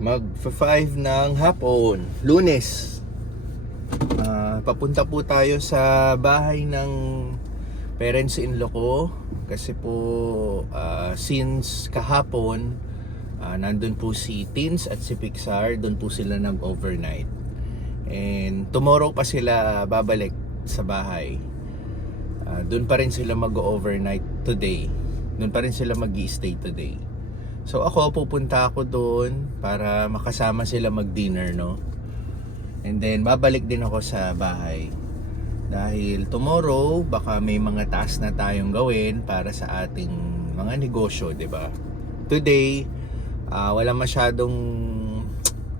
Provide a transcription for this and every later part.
Mag-5 ng hapon, Lunes. Papunta po tayo sa bahay ng parents-in-law ko kasi po since kahapon nandun po si Teens at si Pixar, doon po sila nag-overnight. And tomorrow pa sila babalik sa bahay. Doon pa rin sila mag-overnight today. Doon pa rin sila mag-i-stay today. So ako, pupunta ako doon para makasama sila mag-dinner, no? And then babalik din ako sa bahay. Dahil tomorrow, baka may mga task na tayong gawin para sa ating mga negosyo, 'di ba? Today,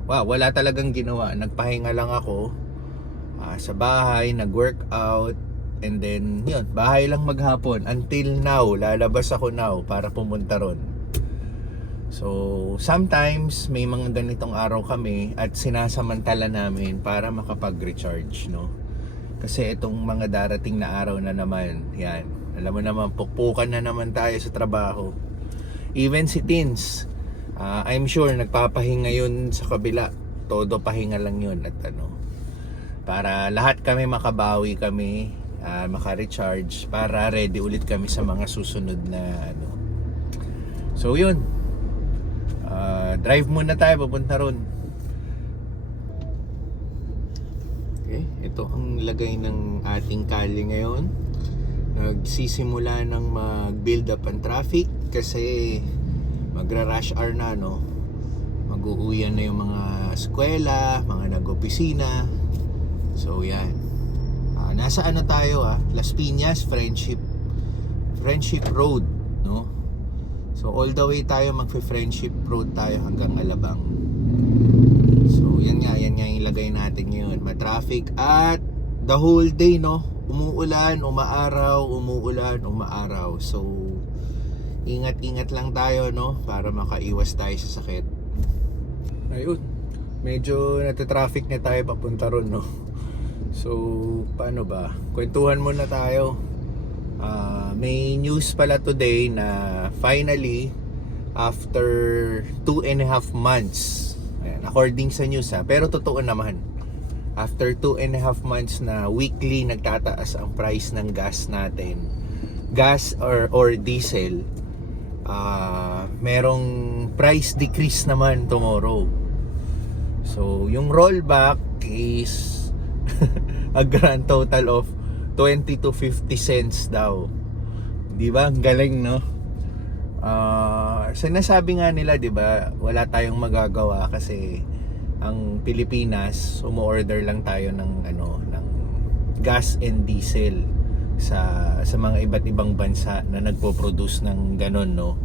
wala talagang ginawa. Nagpahinga lang ako sa bahay, nag-workout, and then yun, bahay lang maghapon until now. Lalabas ako now para pumunta ron. So sometimes may mga ganitong araw kami at sinasamantala namin para makapag-recharge, no? Kasi itong mga darating na araw na naman, yan, alam mo naman, pukpukan na naman tayo sa trabaho. Even si Teens, I'm sure nagpapahinga yun sa kabila. Todo pahinga lang yun at para lahat kami makabawi kami, maka-recharge para ready ulit kami sa mga susunod na So yun, drive muna tayo papunta ron. Okay, ito ang lagay ng ating kalye ngayon. Nagsisimula ng mag-build up ang traffic kasi magra-rush hour na, no? Mag-uuwian na yung mga eskwela, mga nag-opisina. So yan, nasa tayo, Las Piñas, Friendship Road, no? So all the way tayo Friendship Road tayo hanggang Alabang. So yan nga yung lagay natin ngayon. Ma-traffic at the whole day, no? Umuulan, umaaraw, umuulan, umaaraw. So ingat-ingat lang tayo, no? Para makaiwas tayo sa sakit. Ayun, medyo nata-traffic na tayo papunta ron, no? So paano ba? Kwentuhan muna tayo. May news pala today na finally after 2.5 months, ayan, according sa news pero totoo naman, after 2.5 months na weekly nagtataas ang price ng gas natin, gas or diesel, merong price decrease naman tomorrow. So yung rollback is a grand total of 20 to 50 cents daw. Di ba? Ang galing, no? Sinasabi nga nila, di ba, wala tayong magagawa kasi ang Pilipinas, umu-order lang tayo ng ng gas and diesel sa mga iba't ibang bansa na nagpo-produce ng ganon, no?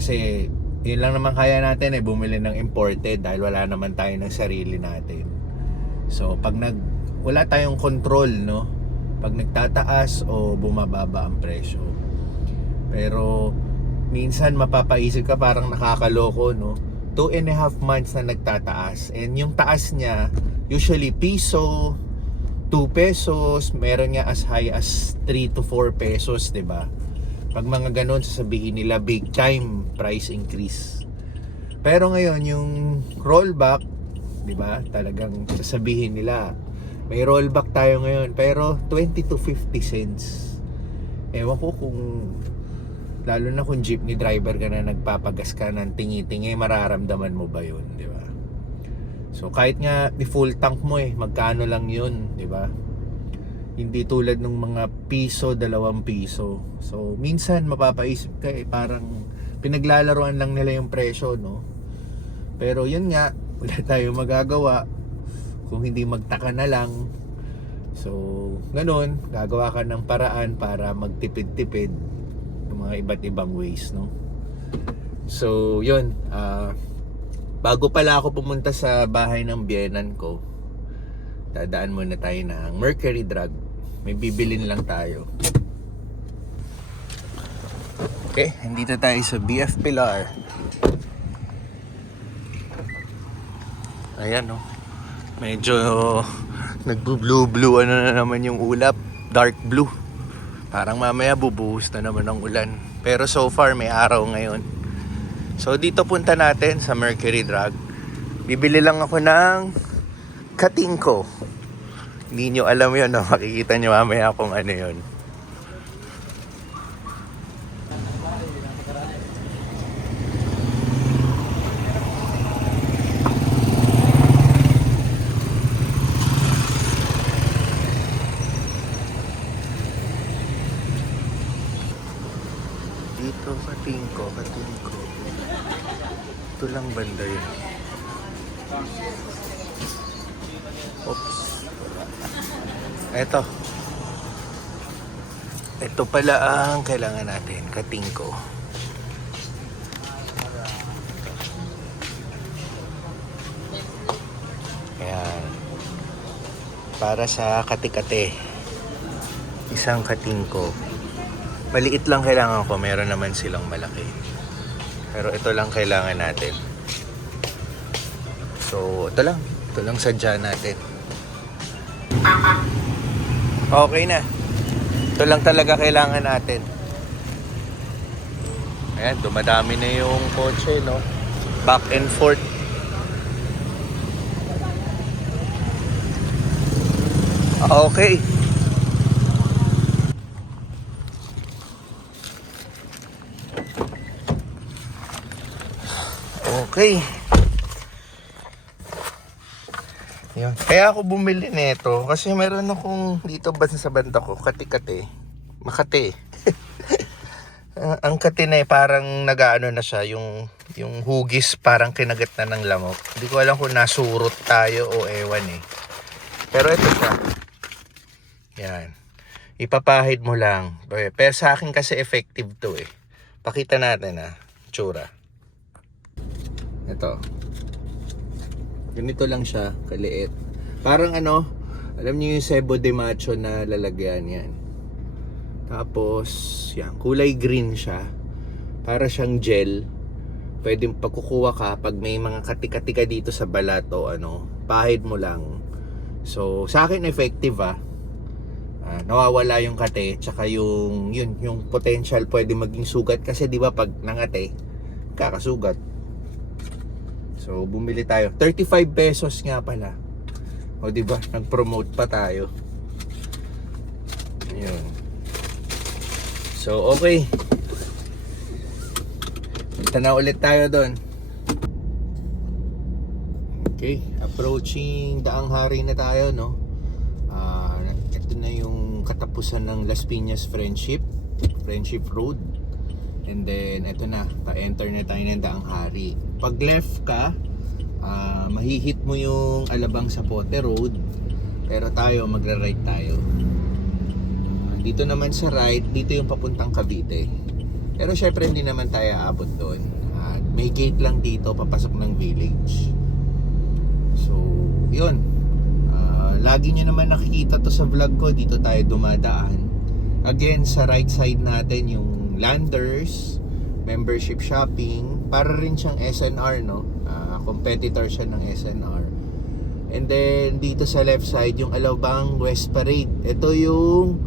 Kasi yun lang naman kaya natin bumili ng imported dahil wala naman tayo ng sarili natin. So pag wala tayong control, no, pag nagtataas o bumababa ang presyo. Pero minsan mapapaisip ka, parang nakakaloko, no? 2.5 months na nagtataas, and yung taas niya usually piso, 2 pesos, meron nga as high as 3 to 4 pesos, 'di ba? Pag mga ganon, sasabihin nila big time price increase. Pero ngayon yung rollback, 'di ba? Talagang sasabihin nila may rollback tayo ngayon, pero 20 to 50 cents. Ewan ko kung, lalo na kung jeepney driver ka na nagpapagas ka ng tingi-tingi, mararamdaman mo ba yun, di ba? So kahit nga full tank mo magkano lang yun, di ba? Hindi tulad ng mga piso, 2 piso. So minsan mapapaisip ka parang pinaglalaroan lang nila yung presyo, no? Pero yun nga, wala tayong magagawa kung hindi magtaka na lang. So ganun, gagawa ka ng paraan para magtipid-tipid ng mga iba't ibang ways, no? So yun, bago pala ako pumunta sa bahay ng biyenan ko, dadaan muna tayo ng Mercury Drug. May bibilin lang tayo. Okay, nandito tayo sa BF Pilar. Ayan, no? Medyo nagbo-blue na naman yung ulap. Dark blue. Parang mamaya bubuhos na naman ng ulan. Pero so far may araw ngayon. So dito punta natin sa Mercury Drug. Bibili lang ako ng katingko. Hindi nyo alam yun, no? Makikita nyo mamaya kung ano yun. Dito, katingko. Ito lang banda yun. Oops. Ito pala ang kailangan natin, katingko. Ayan. Para sa kati-kati. Isang katingko. Maliit lang kailangan ko, meron naman silang malaki. Pero ito lang kailangan natin. So, ito lang sadya natin. Okay na. Ito lang talaga kailangan natin. Ayan, dumadami na yung kotse, no? Back and forth. Okay. Okay. Yun. Kaya ako bumili nito kasi meron akong dito ba sa banda ko, kati-kati. Makati. Ang kati na parang nagaano na siya, yung hugis parang kinagat na ng lamok. Hindi ko alam kung nasurot tayo o ewan eh. Pero ito siya. Yan. Ipapahid mo lang. Pero sa akin kasi effective to eh. Pakita natin tsura. Ito. Ganito lang siya, kaliit. Parang alam niyo yung Sebo de Macho na lalagyan yan. Tapos, yan, kulay green siya. Para siyang gel. Pwedeng pagkukuha ka pag may mga kati-kati ka dito sa balat o pahid mo lang. So, sa akin effective nawawala yung kate, tsaka yung potential pwede maging sugat kasi di ba pag nangate, kakasugat. So, bumili tayo. 35 pesos nga pala. O, diba? Nag-promote pa tayo. Ayun. So, okay. Punta na ulit tayo doon. Okay. Approaching Daang Hari na tayo, no? Ito na yung katapusan ng Las Piñas Friendship Road. And then, ito na. Pa-enter na tayo ng Daang Hari. Pag left ka, mahihit mo yung Alabang Zapote Road. Pero tayo, magra-right tayo. Dito naman sa right, dito yung papuntang Cavite. Pero syempre, hindi naman tayo aabot doon. May gate lang dito, papasok ng village. So, yun. Lagi nyo naman nakikita to sa vlog ko. Dito tayo dumadaan. Again, sa right side natin yung Landers, membership shopping, para rin siyang SNR, no? Competitor siya ng SNR. And then dito sa left side yung Alabang West Parade. Ito yung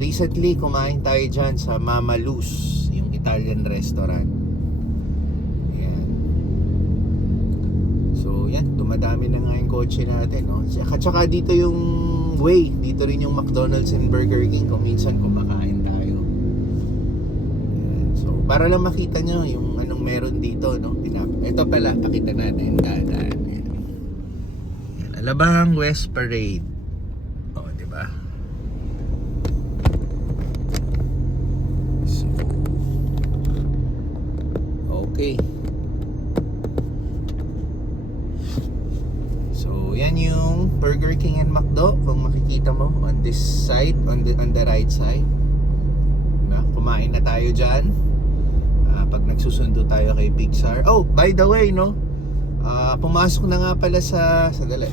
recently kumain tayo dyan sa Mama Luz, yung Italian restaurant. Ayan. So yan, dumadami na nga yung kotse natin, no? At saka dito yung way, dito rin yung McDonald's and Burger King kung minsan kumakain tayo. So, para lang makita nyo yung anong meron dito, no? Ito pala, pakita natin. Dadaan. Alabang West Parade. O, diba? So, okay. So, yan yung Burger King and McDo. Kung makikita mo, on this side, on the right side. Diba? Kumain na tayo dyan. Pag nagsusundo tayo kay Pixar. Oh, by the way, no? Pumasok na nga pala sa sandali.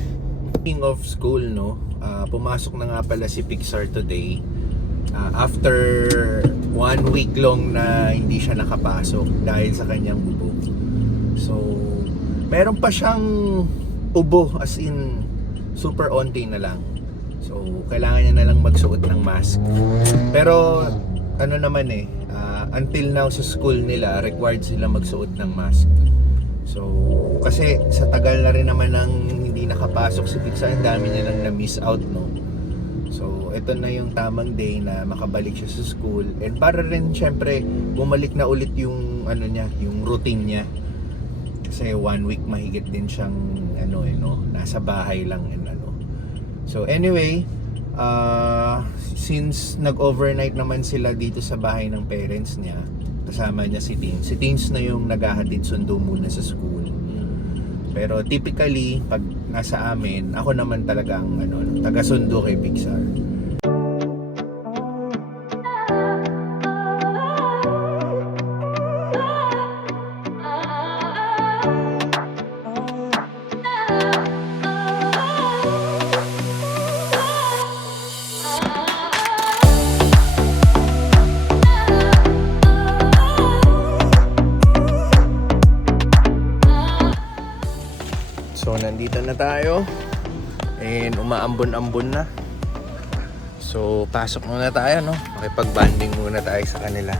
Speaking of school, no? Pumasok na nga pala si Pixar today. After 1 week long na hindi siya nakapasok dahil sa kanyang ubo. So, meron pa siyang ubo, as in super onti na lang. So, kailangan niya na lang magsuot ng mask. Pero, ano naman until now sa school nila, required sila magsuot ng mask. So, kasi sa tagal na rin naman ng hindi nakapasok si Pizza, ang dami niya lang na-miss out, no? So, ito na yung tamang day na makabalik siya sa school. And para rin, syempre, bumalik na ulit yung, yung routine niya. Kasi 1 week mahigit din siyang, nasa bahay lang, So, anyway, since nag-overnight naman sila dito sa bahay ng parents niya, kasama niya si Teens. Si Teens na yung naghahatid sundo muna sa school. Pero typically, pag nasa amin, ako naman talaga ang taga-sundo kay Pixar. So, nandito na tayo and umaambon-ambon na. So, pasok muna tayo, no? Makipag-banding muna tayo sa kanila.